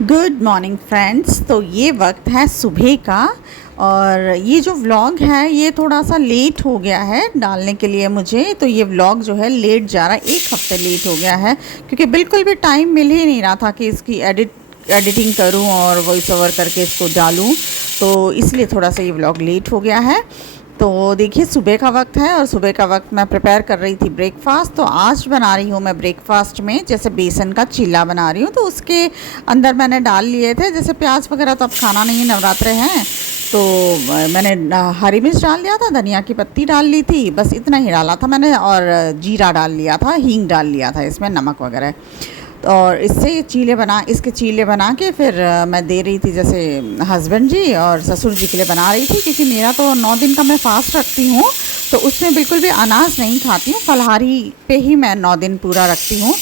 Good morning friends. तो ये वक्त है सुबह का और ये जो व्लॉग है ये थोड़ा सा लेट हो गया है डालने के लिए मुझे। तो ये व्लॉग जो है लेट जा रहा है, 1 हफ्ते लेट हो गया है क्योंकि बिल्कुल भी टाइम मिल ही नहीं रहा था कि इसकी एडिटिंग करूं और वॉइस ओवर करके इसको डालूं। तो इसलिए थोड़ा सा ये व्लॉग लेट हो गया है। तो देखिए सुबह का वक्त है और सुबह का वक्त मैं प्रिपेयर कर रही थी ब्रेकफास्ट। तो आज बना रही हूँ मैं ब्रेकफास्ट में जैसे बेसन का चीला बना रही हूँ। तो उसके अंदर मैंने डाल लिए थे जैसे प्याज वगैरह, तो अब खाना नहीं है, नवरात्रे हैं। तो मैंने हरी मिर्च डाल दिया था, धनिया की पत्ती डाल ली थी, बस इतना ही डाला था मैंने, और जीरा डाल लिया था, हींग डाल लिया था इसमें, नमक वगैरह। और इसके चीले बना के फिर मैं दे रही थी जैसे हस्बैंड जी और ससुर जी के लिए बना रही थी, क्योंकि मेरा तो 9 दिन का मैं फास्ट रखती हूँ। तो उसमें बिल्कुल भी अनाज नहीं खाती हूँ, फलाहारी पे ही मैं 9 दिन पूरा रखती हूँ।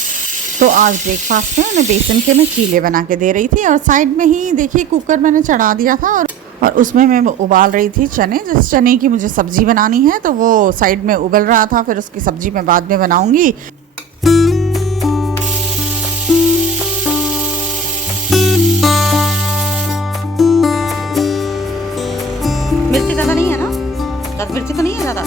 तो आज ब्रेकफास्ट में मैं बेसन के मैं चीले बना के दे रही थी और साइड में ही देखिए कुकर मैंने चढ़ा दिया था और उसमें मैं उबाल रही थी चने। जिस चने की मुझे सब्ज़ी बनानी है तो वो साइड में उबल रहा था, फिर उसकी सब्ज़ी मैं बाद में बनाऊँगी। मिर्ची ज़्यादा नहीं है ना? ज़्यादा मिर्ची तो नहीं है ज़्यादा?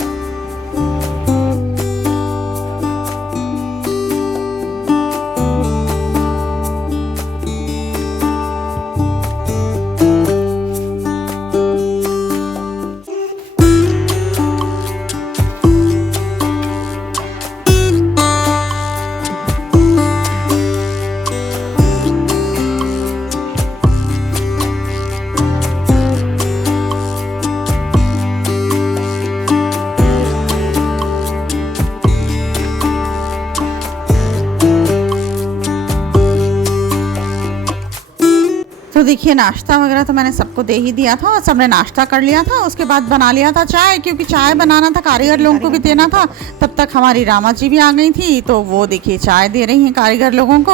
तो देखिए नाश्ता वगैरह तो मैंने सबको दे ही दिया था और सबने नाश्ता कर लिया था। उसके बाद बना लिया था चाय, क्योंकि चाय बनाना था, कारीगर लोगों को भी देना था। तब तक हमारी रामा जी भी आ गई थी, तो वो देखिए चाय दे रही हैं कारीगर लोगों को,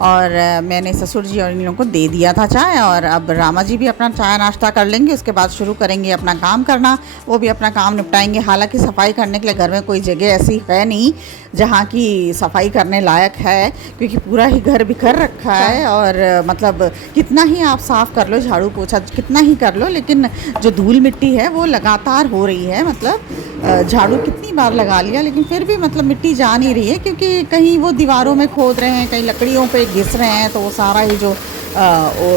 और मैंने ससुर जी और इन लोगों को दे दिया था चाय। और अब रामा जी भी अपना चाय नाश्ता कर लेंगे, उसके बाद शुरू करेंगे अपना काम करना। वो भी अपना काम निपटाएंगे। हालांकि सफाई करने के लिए घर में कोई जगह ऐसी है नहीं जहाँ की सफाई करने लायक है, क्योंकि पूरा ही घर बिखर रखा है। और मतलब कितना ही आप साफ़ कर लो, झाड़ू पोछा कितना ही कर लो, लेकिन जो धूल मिट्टी है वो लगातार हो रही है। मतलब झाड़ू कितनी बार लगा लिया लेकिन फिर भी मतलब मिट्टी जा नहीं रही है, क्योंकि कहीं वो दीवारों में खोद रहे हैं, कहीं लकड़ियों पे घिस रहे हैं, तो वो सारा ही जो वो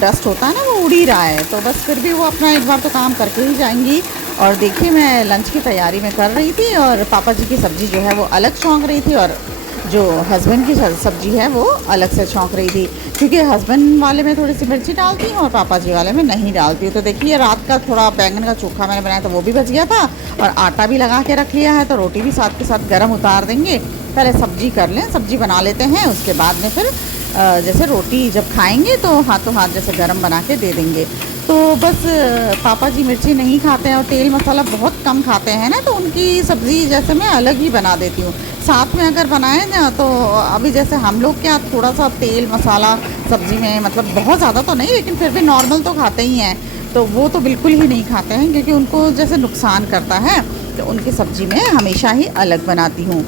डस्ट होता है ना वो उड़ ही रहा है। तो बस फिर भी वो अपना एक बार तो काम करके ही जाएंगी। और देखिए मैं लंच की तैयारी में कर रही थी और पापा जी की सब्ज़ी जो है वो अलग छौंक रही थी और जो हस्बैंड की सब्ज़ी है वो अलग से छौंक रही थी, क्योंकि हस्बैंड वाले में थोड़ी सी मिर्ची डालती हूँ और पापा जी वाले में नहीं डालती हूँ। तो देखिए रात का थोड़ा बैंगन का चोखा मैंने बनाया था, वो भी बच गया था और आटा भी लगा के रख लिया है, तो रोटी भी साथ के साथ गर्म उतार देंगे। पहले सब्ज़ी कर लें, सब्ज़ी बना लेते हैं, उसके बाद में फिर जैसे रोटी जब खाएंगे तो हाथों हाथ जैसे गरम बना के दे देंगे। तो बस पापा जी मिर्ची नहीं खाते हैं और तेल मसाला बहुत कम खाते हैं ना, तो उनकी सब्ज़ी जैसे मैं अलग ही बना देती हूँ। साथ में अगर बनाए ना तो अभी जैसे हम लोग क्या थोड़ा सा तेल मसाला सब्ज़ी में, मतलब बहुत ज़्यादा तो नहीं लेकिन फिर भी नॉर्मल तो खाते ही हैं, तो वो तो बिल्कुल ही नहीं खाते हैं क्योंकि उनको जैसे नुकसान करता है। तो उनकी सब्ज़ी में हमेशा ही अलग बनाती हूँ।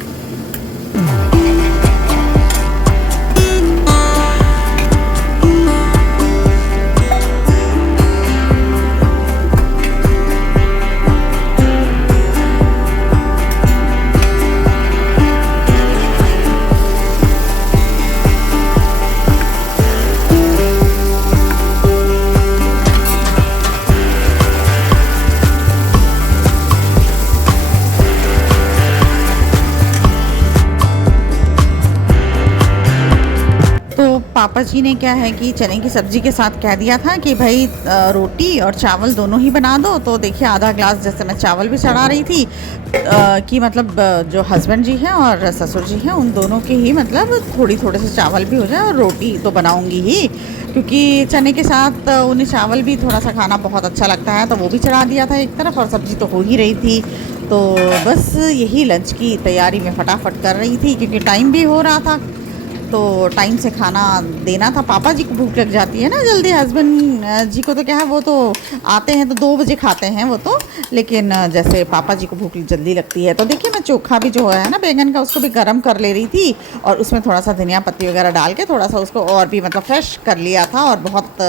पापा जी ने क्या है कि चने की सब्ज़ी के साथ कह दिया था कि भाई रोटी और चावल दोनों ही बना दो। तो देखिए आधा ग्लास जैसे मैं चावल भी चढ़ा रही थी कि मतलब जो हस्बैंड जी हैं और ससुर जी हैं उन दोनों के ही मतलब थोड़े से चावल भी हो जाए और रोटी तो बनाऊंगी ही, क्योंकि चने के साथ उन्हें चावल भी थोड़ा सा खाना बहुत अच्छा लगता है। तो वो भी चढ़ा दिया था एक तरफ और सब्ज़ी तो हो ही रही थी। तो बस यही लंच की तैयारी में फटाफट कर रही थी क्योंकि टाइम भी हो रहा था। तो टाइम से खाना देना था। पापा जी को भूख लग जाती है ना जल्दी, हस्बैंड जी को तो क्या है वो तो आते हैं तो 2 बजे खाते हैं वो तो, लेकिन जैसे पापा जी को भूख जल्दी लगती है। तो देखिए मैं चोखा भी जो है ना बैंगन का उसको भी गर्म कर ले रही थी और उसमें थोड़ा सा धनिया पत्ती वगैरह डाल के थोड़ा सा उसको और भी मतलब फ्रेश कर लिया था और बहुत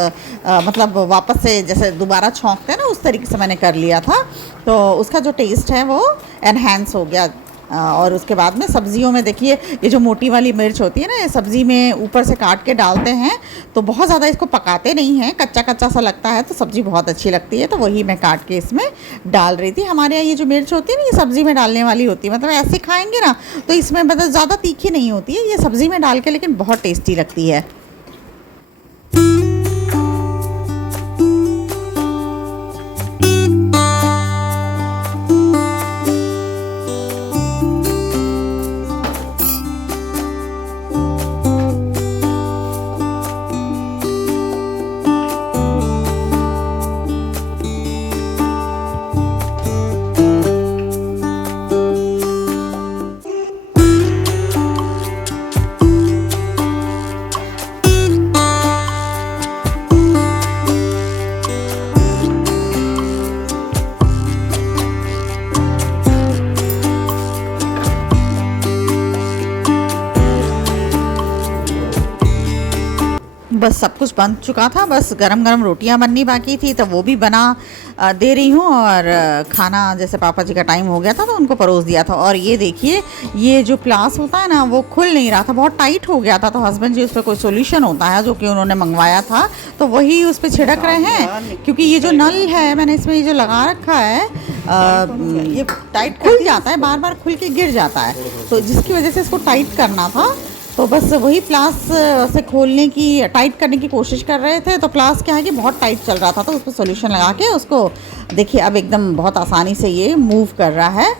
मतलब वापस से जैसे दोबारा छौंकते हैं ना उस तरीके से मैंने कर लिया था। तो उसका जो टेस्ट है वो एनहेंस हो गया। और उसके बाद में सब्जियों में देखिए ये जो मोटी वाली मिर्च होती है ना, ये सब्ज़ी में ऊपर से काट के डालते हैं तो बहुत ज़्यादा इसको पकाते नहीं हैं, कच्चा कच्चा सा लगता है तो सब्ज़ी बहुत अच्छी लगती है। तो वही मैं काट के इसमें डाल रही थी। हमारे यहाँ ये जो मिर्च होती है ना ये सब्ज़ी में डालने वाली होती है, मतलब ऐसे खाएंगे ना तो इसमें मतलब ज़्यादा तीखी नहीं होती है, ये सब्ज़ी में डाल के लेकिन बहुत टेस्टी लगती है। बस सब कुछ बन चुका था, बस गरम गरम रोटियां बननी बाकी थी तो वो भी बना दे रही हूँ। और खाना जैसे पापा जी का टाइम हो गया था तो उनको परोस दिया था। और ये देखिए ये जो प्लास होता है ना वो खुल नहीं रहा था, बहुत टाइट हो गया था। तो हस्बैंड जी उस पर कोई सोल्यूशन होता है जो कि उन्होंने मंगवाया था तो वही उस पर छिड़क रहे हैं, क्योंकि ये जो नल है मैंने इसमें ये जो लगा रखा है ये टाइट खुल जाता है, बार बार खुल के गिर जाता है, तो जिसकी वजह से इसको टाइट करना था। तो बस वही प्लास से खोलने की टाइट करने की कोशिश कर रहे थे। तो प्लास क्या है कि बहुत टाइट चल रहा था तो उस पर सोल्यूशन लगा के उसको देखिए अब एकदम बहुत आसानी से ये मूव कर रहा है।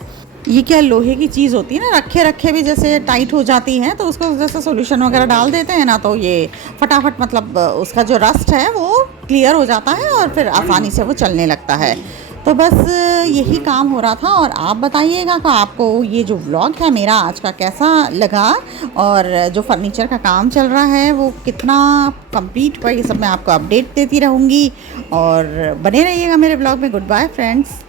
ये क्या लोहे की चीज़ होती है ना, रखे रखे भी जैसे टाइट हो जाती हैं तो उसको जैसे सोल्यूशन वगैरह डाल देते हैं ना तो ये फटाफट मतलब उसका जो रस्ट है वो क्लियर हो जाता है और फिर आसानी से वो चलने लगता है। तो बस यही काम हो रहा था। और आप बताइएगा कि आपको ये जो व्लॉग है मेरा आज का कैसा लगा और जो फर्नीचर का काम चल रहा है वो कितना कंप्लीट हुआ, ये सब मैं आपको अपडेट देती रहूँगी। और बने रहिएगा मेरे ब्लॉग में। Good bye friends.